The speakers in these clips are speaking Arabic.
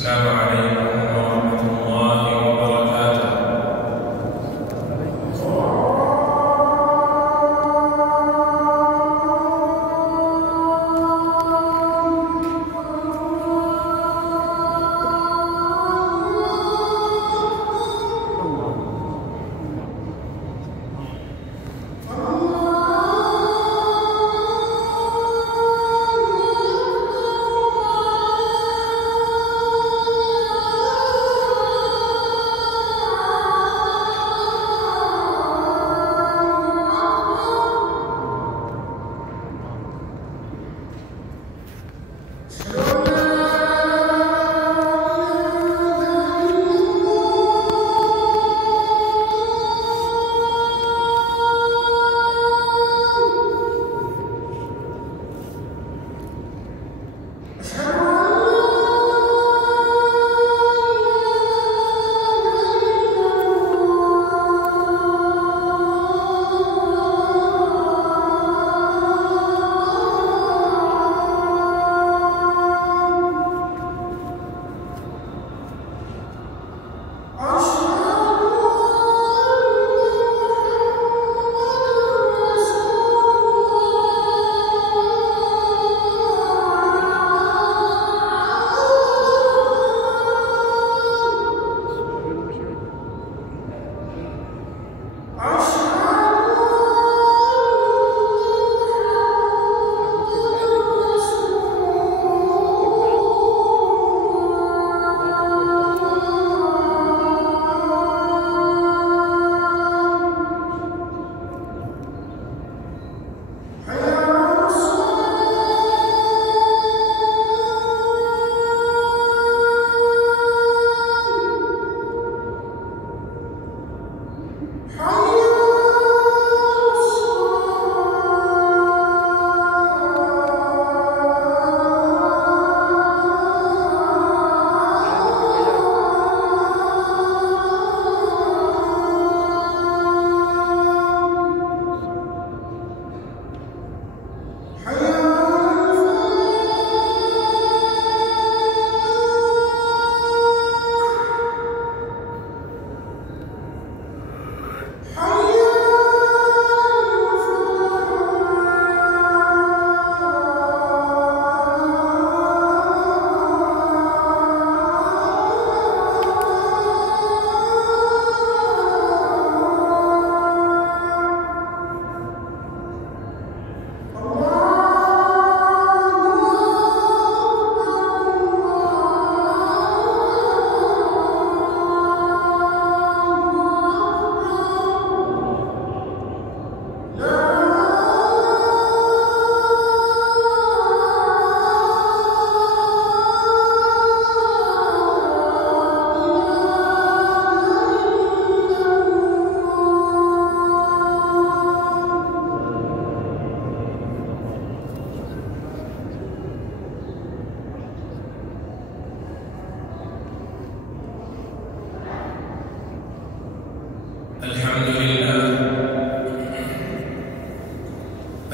السلام عليكم ورحمة الله وبركاته.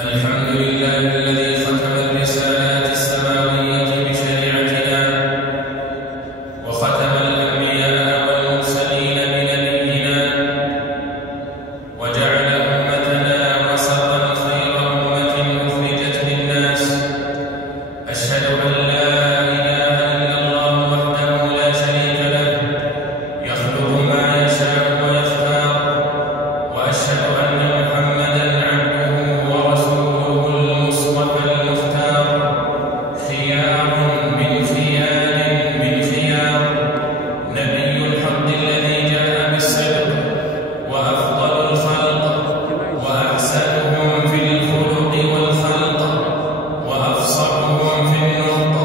الحمد لله الذي ختم الرسالات السماوية بشريعتنا وختم الأنبياء والمرسلين بنبينا وجعل أمتنا وسطا خير أمة أخرجت للناس. أشهد أن لا إله إلا الله وحده لا شريك له يخلق ما يشاء ويختار، وأشهد أن محمدا عبده ورسوله المصطفى المختار، خيار من خيار، نبي الحق الذي جاء بالصدق، وأفضل الخلق، وأحسنهم في الخلق والخلق، وأفصحهم في النطق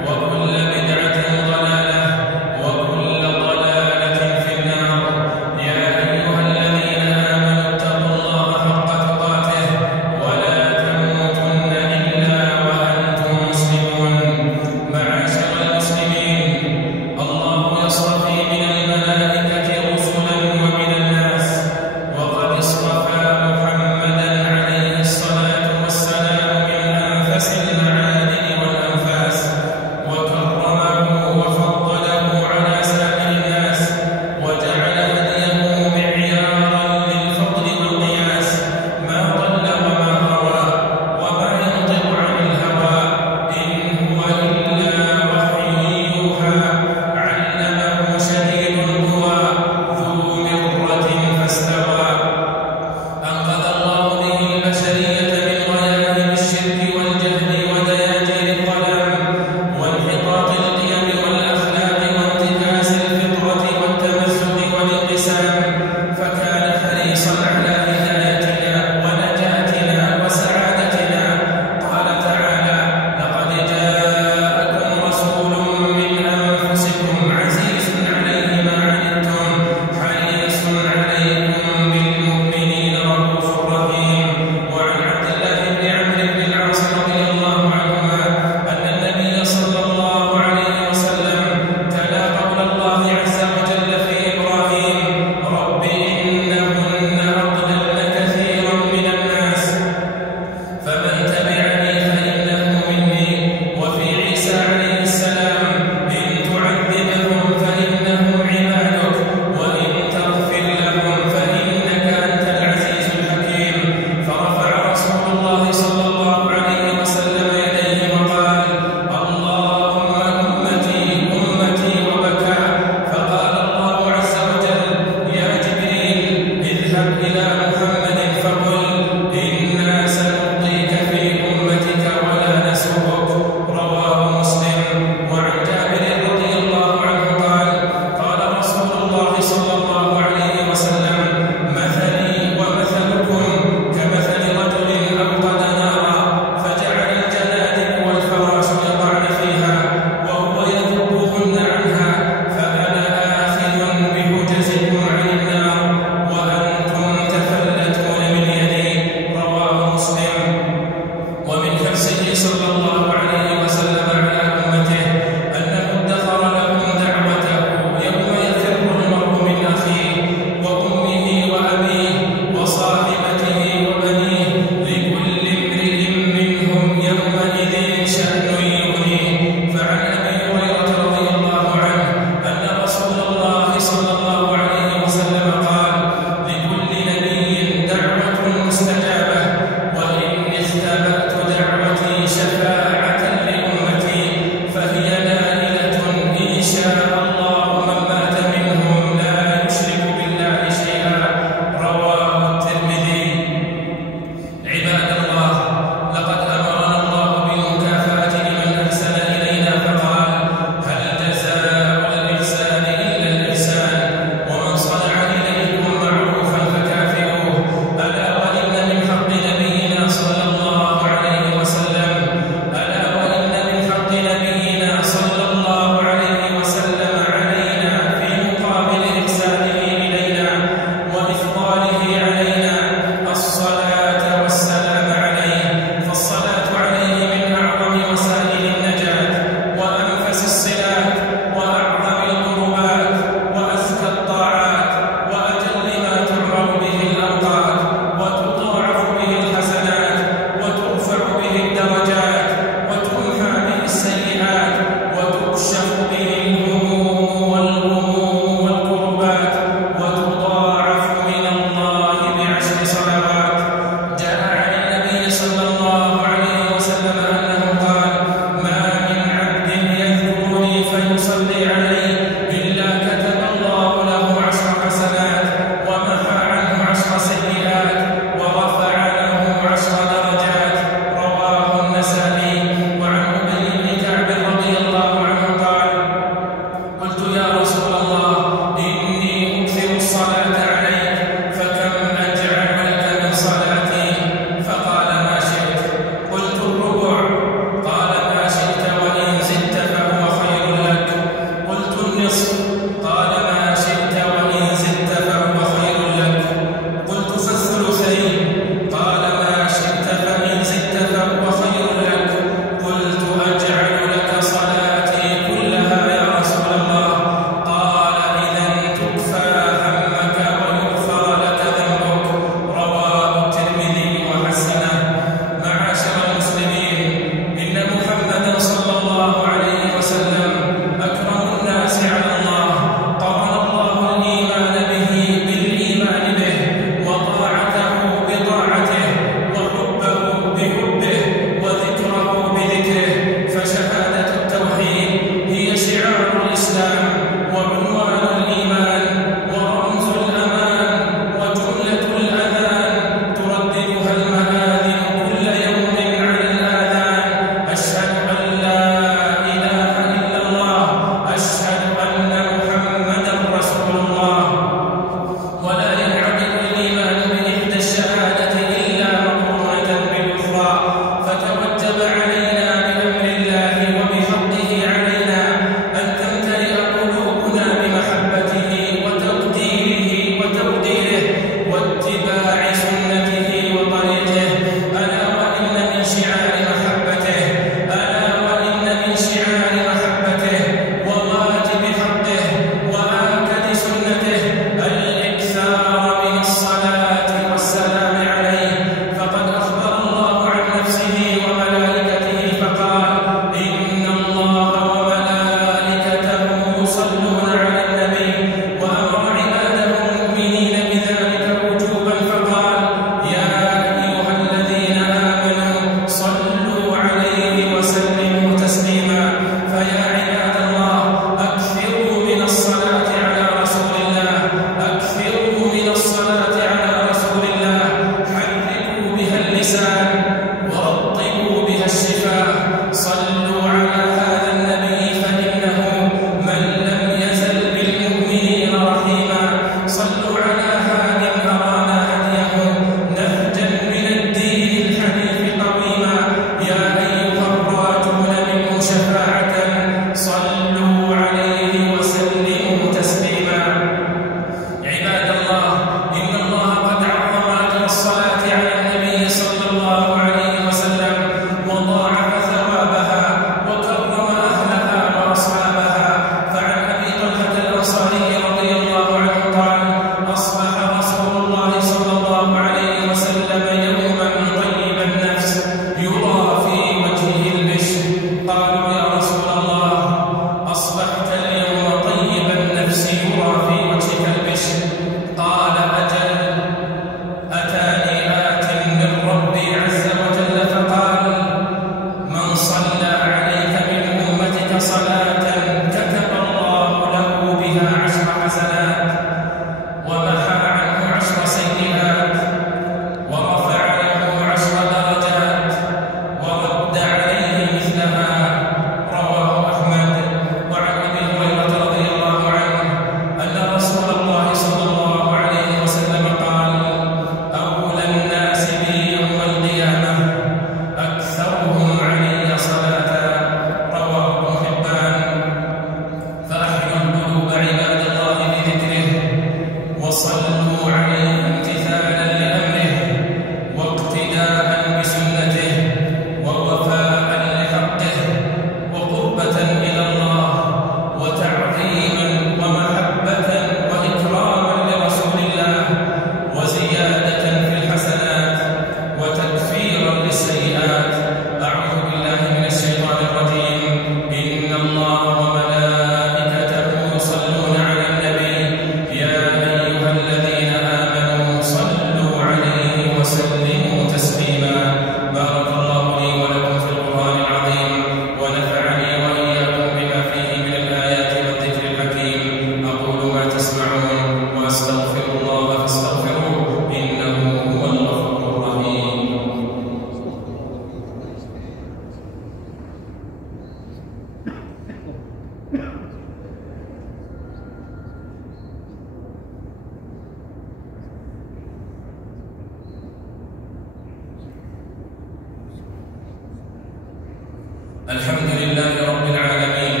الحمد لله رب العالمين،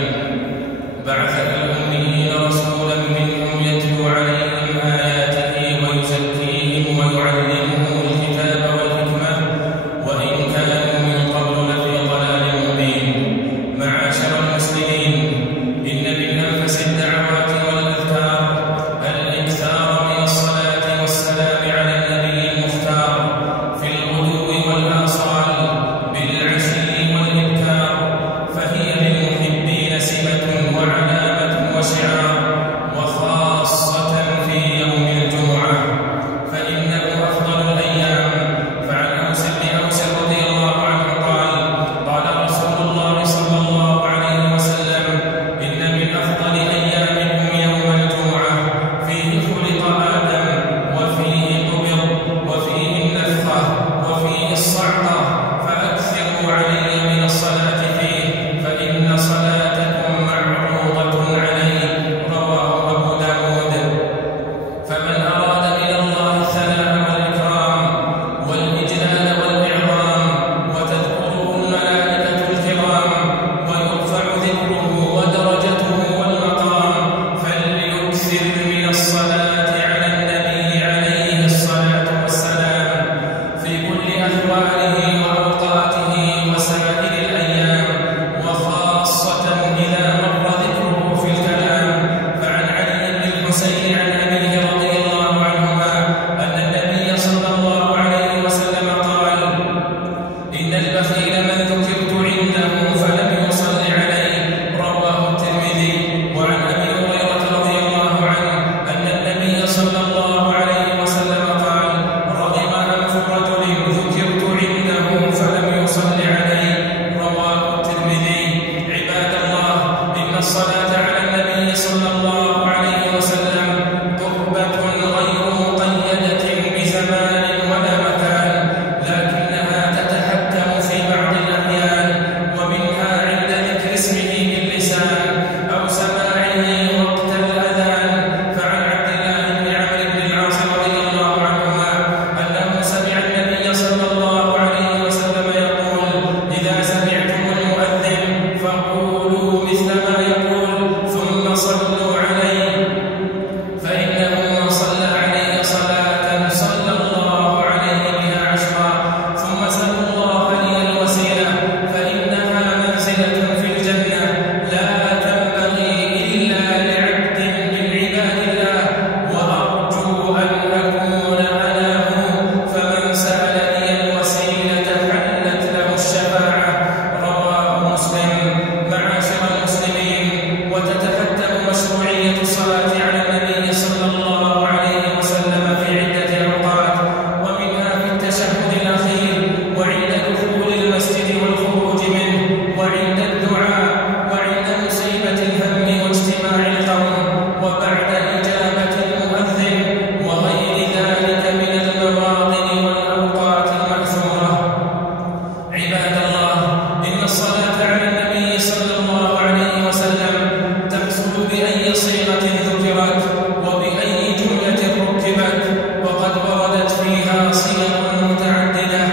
بعث في الأميين رسولا منهم يتلو عليهم آياته ويزكيهم ويعلمهم الكتاب والحكمة وإن كانوا من قبل لفي ضلال مبين. معاشر المسلمين، إن من أنفس الدعوات والأذكار الإكثار من الصلاة والسلام على النبي المختار في الغدو والآصال بالعشي والإبكار، فهي للمحبين سمة وعلامة وشعار، وخاصة في يوم الجمعة فإنه أفضل الأيام. فعن أوس بن أوس رضي الله عنه قال: قال رسول الله صلى الله عليه وسلم: إن من أفضل أيامكم يوم الجمعة، فيه خلق آدم، وفيه قبض، وفيه النفخة، وفيه الصعقة، فأكثروا علي من الصلاة فيه، فإن صلاتكم معروضة عليه. رواه أبو داود. فمن أراد من الله الثناء والإكرام والإجلال والإعظام وتذكره الملائكة الكرام ويرفع ذكره ودرجته والمقام، فليكثر من الصلاة على النبي عليه الصلاة والسلام في كل أحواله وأوقاته وسائر الأيام، وخاصة إذا مر ذكره في الكلام. فعن علي بن الحسين عن أبيه رضي الله عنهما أن النبي صلى الله عليه وسلم قال: إن البخيل من ذكرت عنده فلم يصل عليه. رواه الترمذي. وعن أبي هريرة رضي الله عنه أن النبي صلى الله عليه وسلم قال: رغم أنف رجل ذكرت عنده فلم يصل عليه. رواه الترمذي. عباد الله، إن الصلاة على النبي صلى الله عليه وسلم قربة غير مقيدة بزمان ولا مكان، لكنها تتحكم في بعض الأحيان، ومنها عند ذكر اسمه باللسان أو سماعه وقت الأذان. فعن عبد الله بن عمرو بن العاص رضي الله عنهما أنه سمع النبي صلى الله عليه وسلم يقول: إذا سمعتم المؤذن فقولوا مثل ما يقول ثم صلوا عليه، فإنه من صلى علي صلاة صلى الله عليه بها عشرا، ثم سلوا الله لي الوسيلة فإنها منزلة في الجنة لا تنبغي إلا لعبد من عباد الله، وأرجو أن أكون أنا هو، فمن سألني الوسيلة حلت له الشفاعة. رواه مسلم. معاشر المسلمين، وتتحتم مشروعية الصلاة على النبي صلى الله عليه وسلم في عدة أوقات، ومنها في التشهد الأخير، وعند دخول المسجد والخروج منه، وعند الدعاء، وعند مصيبة الهم واجتماع القوم، وبعد إجابة المؤذن، وغير ذلك من المواطن والأوقات المأثورة. عباد الله، إن الصلاة على النبي صلى الله عليه وسلم تحصل بأي صيغة ذكرت وبأي جملة ركبت، وقد وردت فيها صيغ متعددة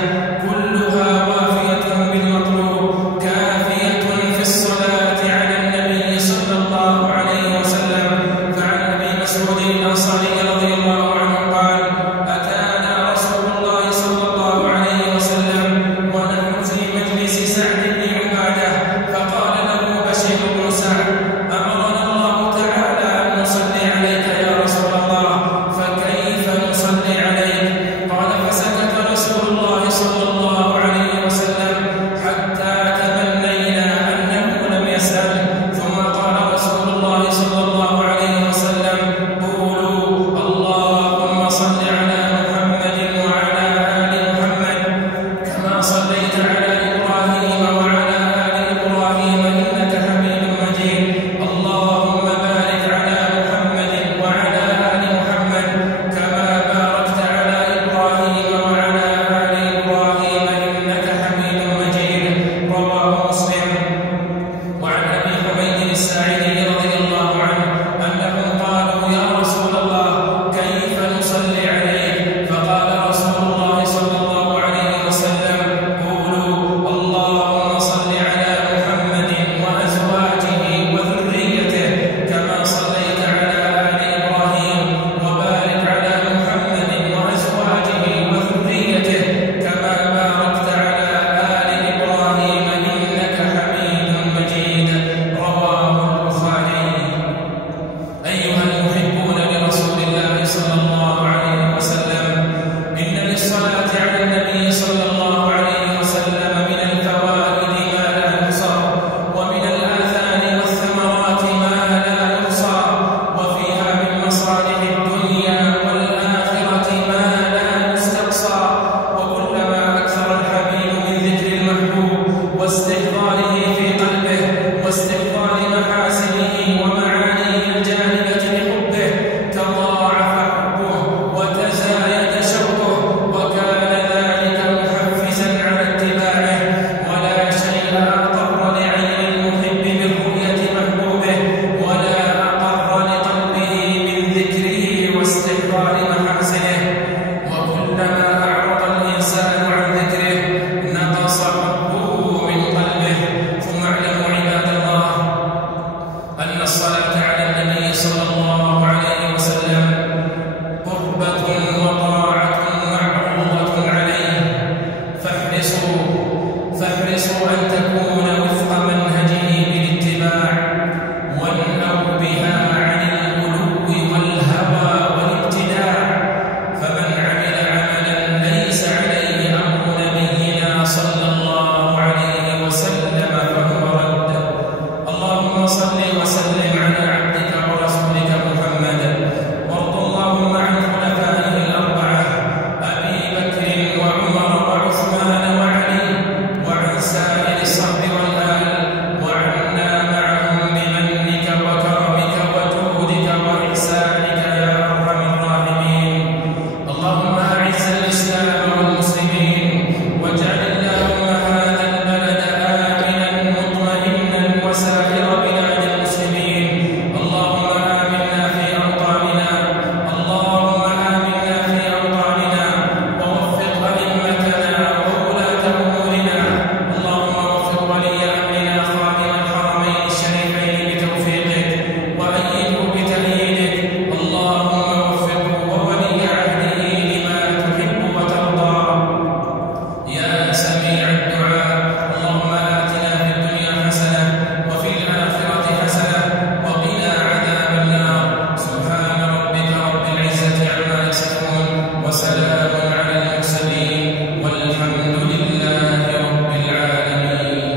كلها وافية بالمطلوب كافية في الصلاة على النبي صلى الله عليه وسلم. فعن أبي مسعود الأنصاري رضي الله عنه قال: أتانا رسول الله صلى الله عليه وسلم ونحن في مجلس سعد بن عبادة، فقال له بشير بن سعد: أمرنا الله تعالى أن نصلي عليك يا رسول الله، فكيف نصلي عليك؟ قال: فسكت رسول الله صلى الله عليه وسلم حتى تمنينا أنه لم يسأل، ثم قال رسول الله صلى الله عليه وسلم: قولوا اللهم صل على محمد وعلى آل محمد كما صليت على إبراهيم وعلى آل إبراهيم إنك حميد مجيد، اللهم بارك على محمد وعلى آل محمد كما باركت على إبراهيم وعلى آل إبراهيم إنك حميد مجيد. رواه مسلم. وعن أبي حميد الساعدي رضي الله عنه أنهم قالوا: يا رسول الله، كيف نصلي عليك؟ فقال رسول الله صلى الله عليه وسلم: قولوا فاحرصوا أن تكون وفق منهجه بالاتباع، وانهوا بها عن الغلو والهوى والابتداع. فمن عمل عملا ليس عليه أمر نبينا صلى الله عليه وسلم فهو رد. اللهم صل وسلم على عبدك ورسولك محمد، وارض اللهم عن خلفائه الأربعة أبي بكر وعمر وعثمان وعلي، وعن سائر الصحب والآل، وعنا معهم بمنك وكرمك وجودك وإحسانك يا أرحم الراحمين. اللهم أعز الإسلام والمسلمين، واجعل اللهم هذا البلد آمنا مطمئنا وسائر بلاد المسلمين. اللهم آمنا في أوطاننا، اللهم آمنا في أوطاننا، ووفق أئمتنا وولاة أمورنا. اللهم وفق ولي أمرنا خادم الحرمين الشريفين بتوفيقك، وأيده بتأييدك. اللهم وفقه وولي عهده لما تحب وترضى يا سميع الدعاء. اللهم آتنا في الدنيا حسنة وفي الآخرة حسنة وقنا عذاب النار. سبحان ربك رب العزة عما يصفون، وسلام على المرسلين، والحمد لله رب العالمين.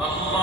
الله